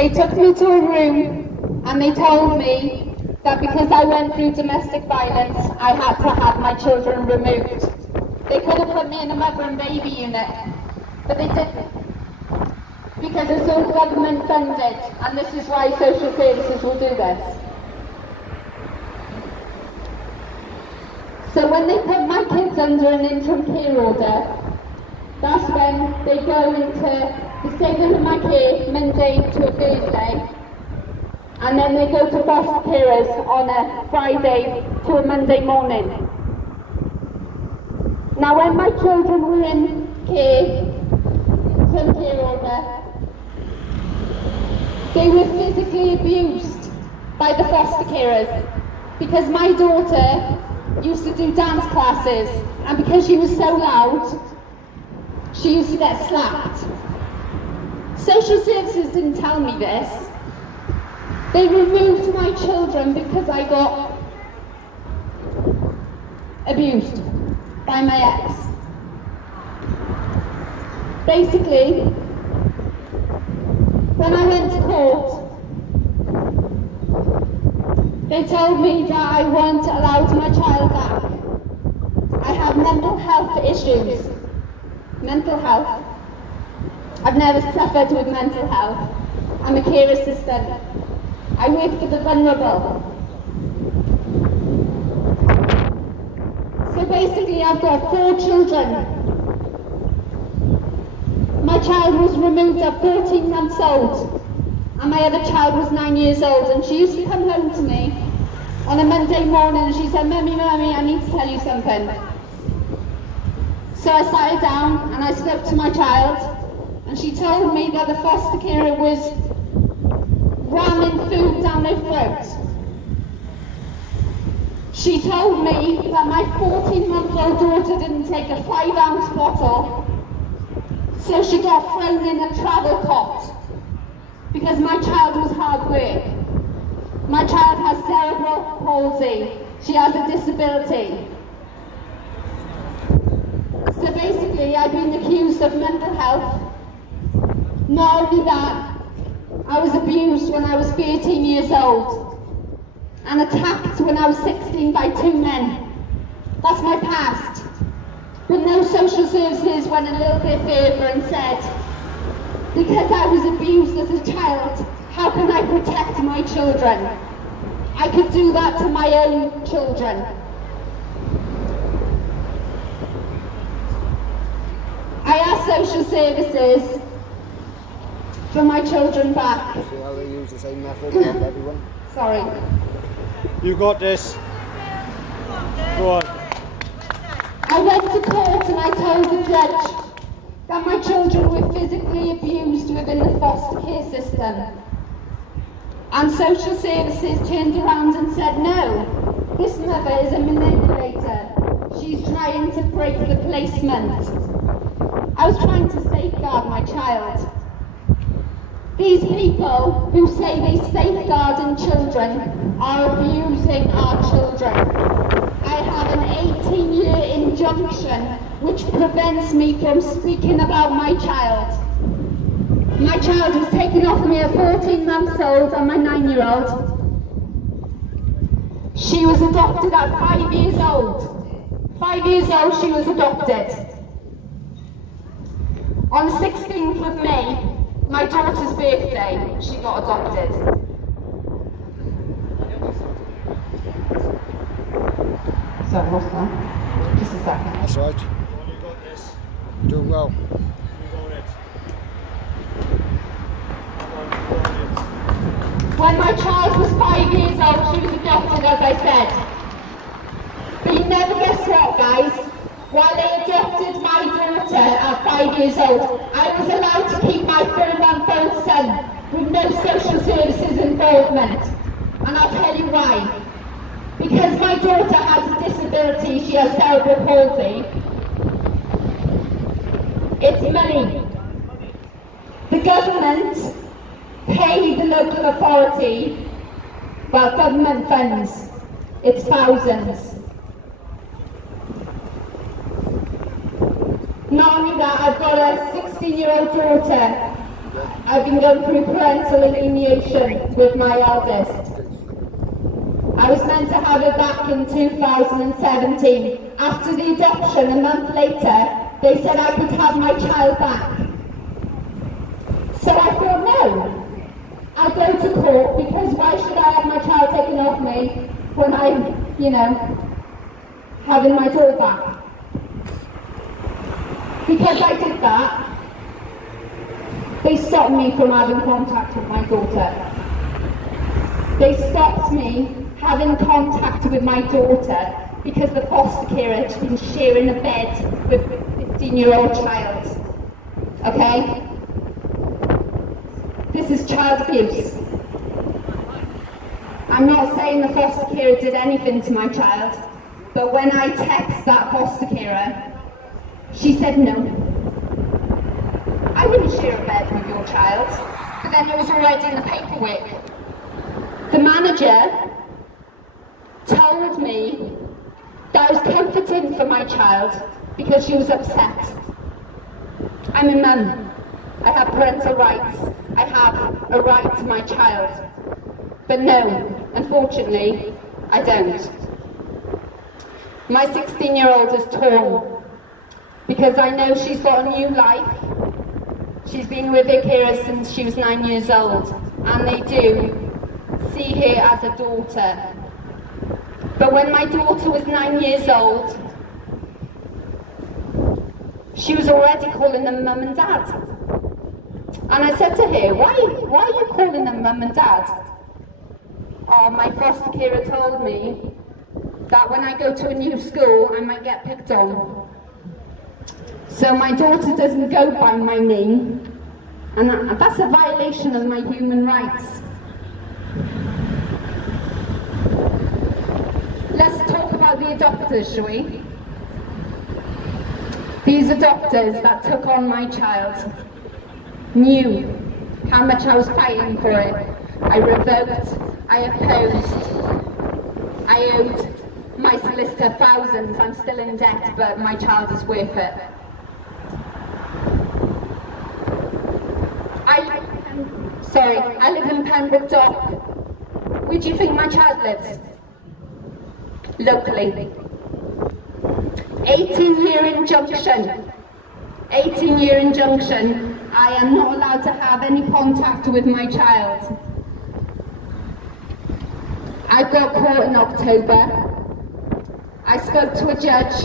They took me to a room and they told me that because I went through domestic violence, I had to have my children removed. They could have put me in a mother and baby unit, but they didn't. Because it's all government funded, and this is why social services will do this. So when they put my kids under an interim care order, that's when they go they stay under my care Monday to a Thursday, and then they go to foster carers on a Friday to a Monday morning. Now when my children were in care, interim care order, they were physically abused by the foster carers because my daughter used to do dance classes, and because she was so loud, she used to get slapped. Social services didn't tell me this. They removed my children because I got abused by my ex. Basically, when I went to court, they told me that I weren't allowed my child back. I have mental health issues. Mental health. I've never suffered with mental health. I'm a care assistant. I work for the vulnerable. So basically I've got 4 children. My child was removed at 14 months old, and my other child was 9 years old, and she used to come home to me on a Monday morning and she said, Mummy, I need to tell you something. So I sat her down and I spoke to my child, and she told me that the foster carer was ramming food down her throat. She told me that my 14-month-old daughter didn't take a 5-ounce bottle, so she got thrown in a travel cot because my child was hard work. My child has cerebral palsy. She has a disability. So basically, I've been accused of mental health. Not only that, I was abused when I was 13 years old and attacked when I was 16 by 2 men. That's my past. But no social services went a little bit further and said, because I was abused as a child, how can I protect my children? I could do that to my own children. I asked social services for my children back. See how they use the same method on everyone? Sorry. You got this. Go on. I went to court and I told the judge that my children were physically abused within the foster care system. And social services turned around and said, no, this mother is a manipulator. She's trying to break the placement. I was trying to safeguard my child. These people who say they safeguard children are abusing our children. I have an 18-year injunction which prevents me from speaking about my child. My child was taken off me at 14 months old and my 9-year-old. She was adopted at 5 years old. 5 years old she was adopted. On the 16th of May, my daughter's birthday, she got adopted. Sorry, what's that? Just a second. That's right. You got this. Doing well. You got it. When my child was 5 years old, she was adopted, as I said. But you never guess what, guys? While they adopted my daughter at 5 years old, I was allowed to keep my 4-month-old son with no social services involvement. And I'll tell you why. Because my daughter has a disability, she has cerebral palsy. It's money. The government pay the local authority, well, government funds, it's thousands. Not only that, I've got a 16-year-old daughter I've been going through parental alienation with my eldest. I was meant to have it back in 2017. After the adoption, a month later, they said I could have my child back. So I thought, no, I'll go to court, because why should I have my child taken off me when I'm, having my daughter back? Because I did that, they stopped me from having contact with my daughter. They stopped me having contact with my daughter because the foster carer had been sharing a bed with a 15-year-old child. Okay? This is child abuse. I'm not saying the foster carer did anything to my child, but when I text that foster carer, she said no. I wouldn't share a bed with your child, but then it was already in the paperwork. The manager told me that I was comforting for my child because she was upset. I'm a mum. I have parental rights. I have a right to my child. But no, unfortunately, I don't. My 16-year-old is torn because I know she's got a new life. She's been with her carers since she was 9 years old, and they do see her as a daughter. But when my daughter was 9 years old, she was already calling them mum and dad. And I said to her, why are you calling them mum and dad? Oh, my foster carer told me that when I go to a new school, I might get picked on. So my daughter doesn't go by my name, and that's a violation of my human rights. Let's talk about the adopters, shall we? These adopters that took on my child knew how much I was fighting for it. I revoked, I opposed, I owed my solicitor thousands. I'm still in debt, but my child is worth it. I live in Pembroke. Where do you think my child lives? Locally. 18-year injunction. 18-year injunction. I am not allowed to have any contact with my child. I got caught in October. I spoke to a judge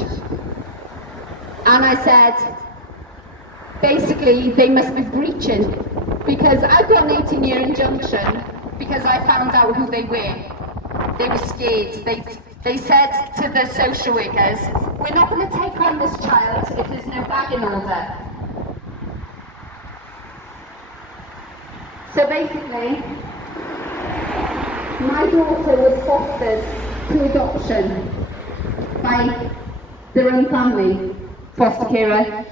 and I said, basically, they must be breaching, because I got an 18-year injunction because I found out who they were. They were scared. They said to the social workers, we're not going to take on this child if there's no bagging order. So basically, my daughter was fostered to adoption by their own family, foster carer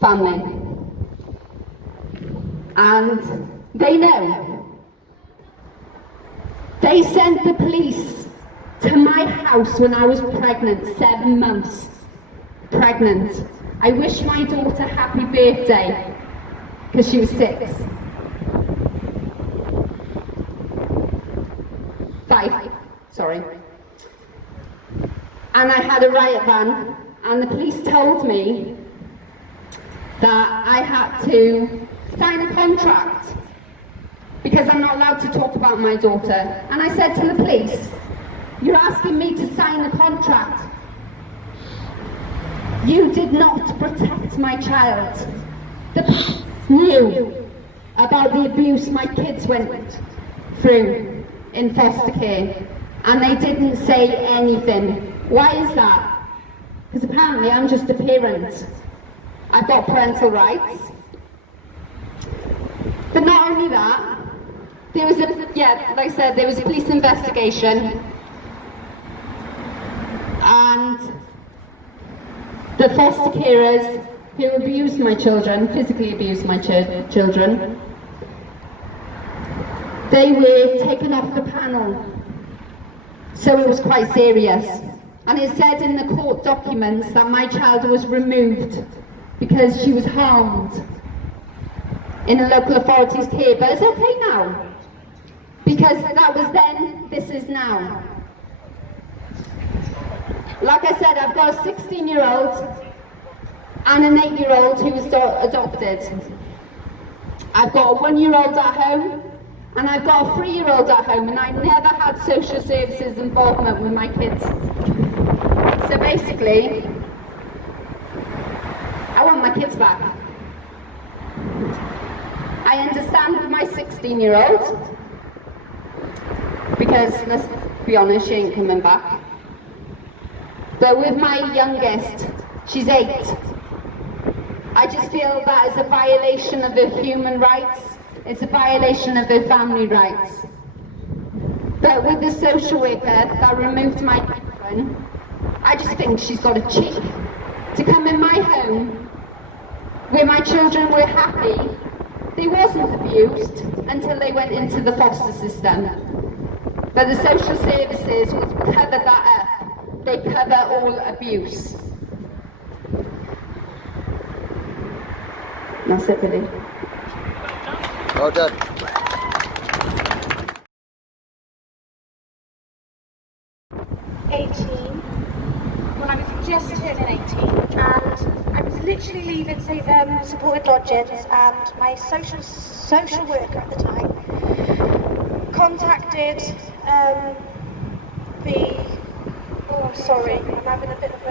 family. And they know. They sent the police to my house when I was pregnant, 7 months pregnant. I wish my daughter happy birthday because she was 6. 5, sorry. And I had a riot van, and the police told me that I had to sign a contract because I'm not allowed to talk about my daughter. And I said to the police, you're asking me to sign a contract. You did not protect my child. The police knew about the abuse my kids went through in foster care, and they didn't say anything. Why is that? Because apparently I'm just a parent. I've got parental rights. But not only that, there was like I said, there was a police investigation, and the foster carers who abused my children, physically abused my children, they were taken off the panel. So it was quite serious. And it said in the court documents that my child was removed because she was harmed. in a local authority's care, but it's okay now. Because that was then, this is now. Like I said, I've got a 16-year-old and an 8-year-old who was adopted. I've got a 1-year-old at home, and I've got a 3-year-old at home, and I never had social services involvement with my kids. So basically, I want my kids back. I understand with my 16-year-old, because let's be honest, she ain't coming back. But with my youngest, she's 8. I just feel that is a violation of her human rights. It's a violation of her family rights. But with the social worker that removed my children, I just think she's got a cheek to come in my home where my children were happy. They wasn't abused until they went into the foster system. But the social services would cover that up. They cover all abuse. That's it, Billy. Well done. When I was just turning 18, and I was literally leaving supported lodgings, and my social worker at the time contacted I'm having a bit of a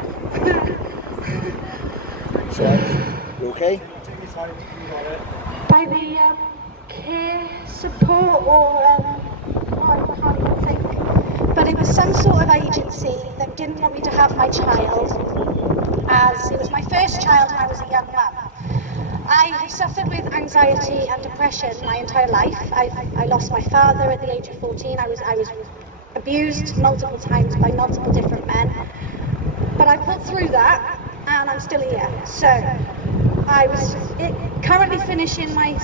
Check. You okay? by the care support I can't even think, but it was some sort of agency that didn't want me to have my child, as it was my first child and I was a young mum. I have suffered with anxiety and depression my entire life. I lost my father at the age of 14. I was abused multiple times by multiple different men, but I pulled through that and I'm still here. So I was currently finishing my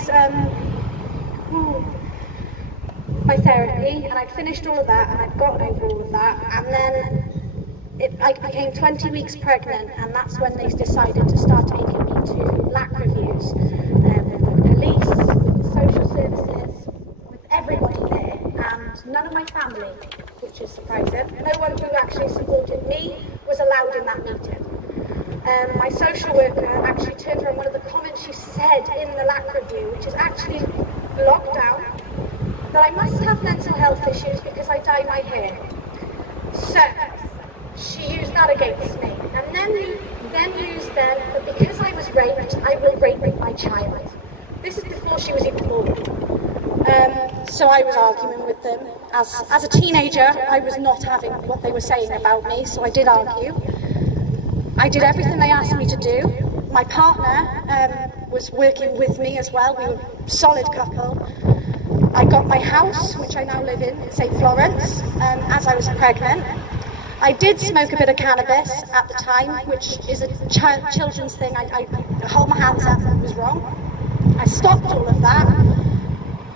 therapy, and I'd finished all of that and I'd gotten over all of that, and then I became 20 weeks pregnant, and that's when they decided to start taking me to LAC reviews with the police, with the social services, with everybody there, and none of my family, which is surprising. No one who actually supported me was allowed in that meeting. My social worker actually turned around, one of the comments she said in the LAC review, which is actually locked down, that I must have mental health issues because I dye my hair. So she used that against me, and then used that because I was raped, I will rape my child. This is before she was even born. So I was arguing with them. As a teenager, I was not having what they were saying about me, so I did argue. I did everything they asked me to do. My partner was working with me as well. We were a solid couple. I got my house, which I now live in St. Florence, as I was pregnant. I did smoke a bit of cannabis at the time, which is a children's thing. I hold my hands up, that was wrong. I stopped all of that,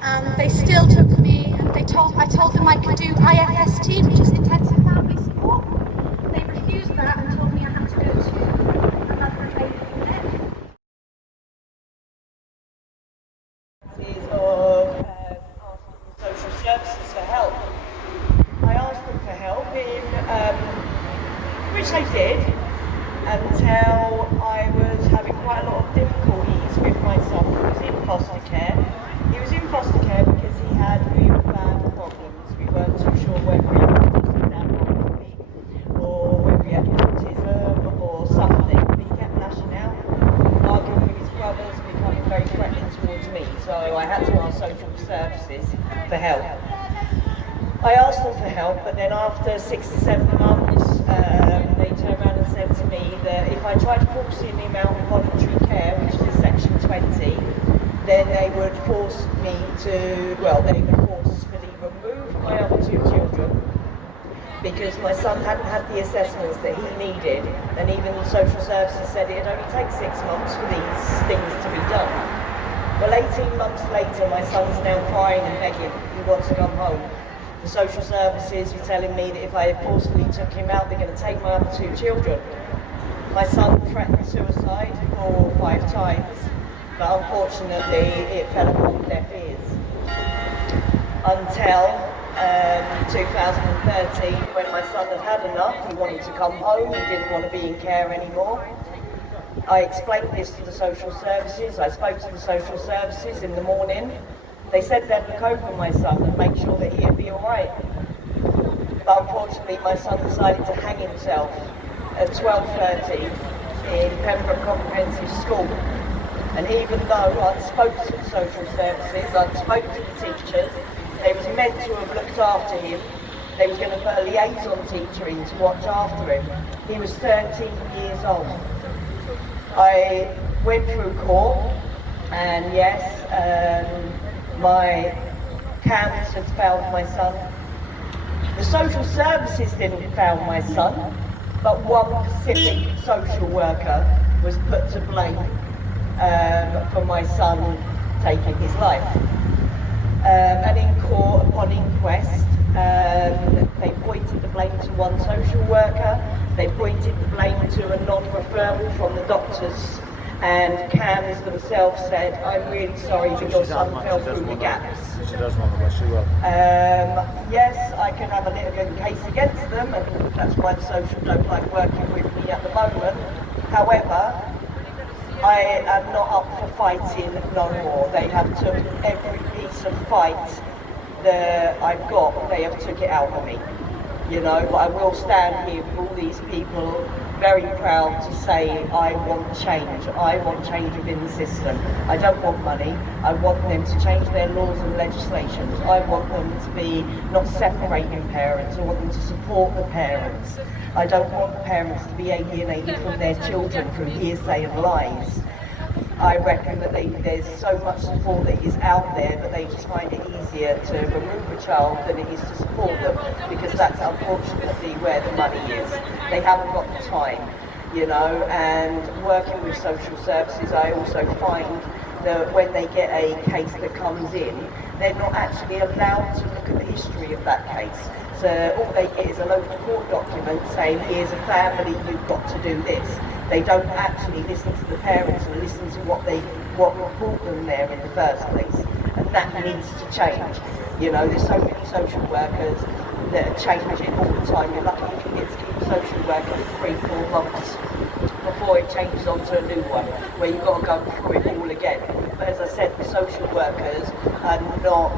and they still took me, and I told them I could do IFST, which is intensive family support. They refused that and told me I had to go to another training unit. Of social services for help. I asked them for help which I did, until I was having quite a lot of difficulties with my son who was in foster care. He was in foster care because he had really bad problems. We weren't too sure whether he was abnormality or whether he had autism or something. But he kept lashing out, arguing with his brothers, becoming very threatening towards me. So I had to ask social services for help. I asked them for help, but then after 6 to 7 months, they turned around and said to me that if I tried forcing him out of voluntary care, which is section 20, then they would forcefully remove my other 2 children, because my son hadn't had the assessments that he needed, and even social services said it'd only take 6 months for these things to be done. Well, 18 months later, my son's now crying and begging. He wants to come home. The social services were telling me that if I forcefully took him out, they're going to take my other 2 children. My son threatened suicide 4 or 5 times, but unfortunately it fell upon deaf ears. Until 2013, when my son had had enough, he wanted to come home, he didn't want to be in care anymore. I explained this to the social services. I spoke to the social services in the morning. They said they'd look over my son and make sure that he'd be all right. But unfortunately, my son decided to hang himself at 12:30 in Pembroke Comprehensive School. And even though I'd spoke to the social services, I'd spoke to the teachers, they was meant to have looked after him. They was going to put a liaison teacher in to watch after him. He was 13 years old. I went through court, and yes, my CAMS had found my son. The social services didn't found my son, but one specific social worker was put to blame for my son taking his life. And in court, upon inquest, they pointed the blame to one social worker, they pointed the blame to a non-referral from the doctors, and CAMS themselves said, I'm really sorry that your son fell through the gaps. She does want to, she will. Yes, I can have a litigant case against them, and that's why the social don't like working with me at the moment. However, I am not up for fighting no more. They have took every piece of fight that I've got, they have took it out of me. You know, but I will stand here with all these people, very proud to say I want change. I want change within the system. I don't want money. I want them to change their laws and legislations. I want them to be not separating parents. I want them to support the parents. I don't want the parents to be alienated from their children through hearsay and lies. I reckon that there's so much support that is out there that they just find it easier to remove a child than it is to support them, because that's unfortunately where the money is. They haven't got the time, you know, and working with social services, I also find that when they get a case that comes in, they're not actually allowed to look at the history of that case. So all they get is a load of court document saying, here's a family, you've got to do this. They don't actually listen to the parents and listen to what brought them there in the first place. And that needs to change. You know, there's so many social workers that are changing all the time. You're lucky if you get to keep a social worker for 3-4 months before it changes onto a new one, where you've got to go through it all again. But as I said, the social workers are not,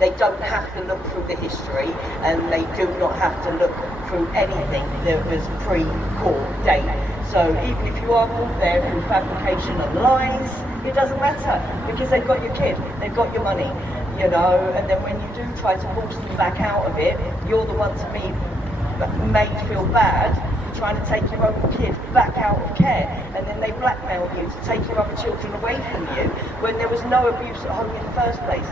they don't have to look through the history, and they do not have to look through anything that was pre-court date. So even if you are caught there through fabrication and lies, it doesn't matter, because they've got your kid, they've got your money, you know, and then when you do try to force them back out of it, you're the one to be made feel bad for trying to take your own kid back out of care, and then they blackmail you to take your other children away from you when there was no abuse at home in the first place.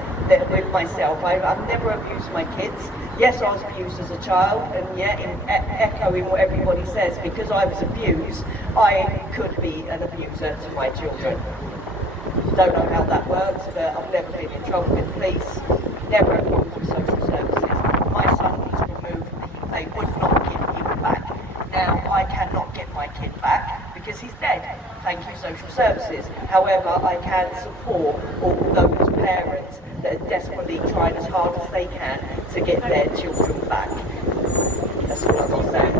With myself, I've never abused my kids. Yes, I was abused as a child, and yet, echoing what everybody says, because I was abused, I could be an abuser to my children. Don't know how that works, but I've never been in trouble with police, never had problems with social services. My son was removed, they would not give him back. Now, I cannot get my kid back because he's dead. Thank you, social services. However, I can support all those parents that are desperately trying as hard as they can to get their children back. That's all I've got to say.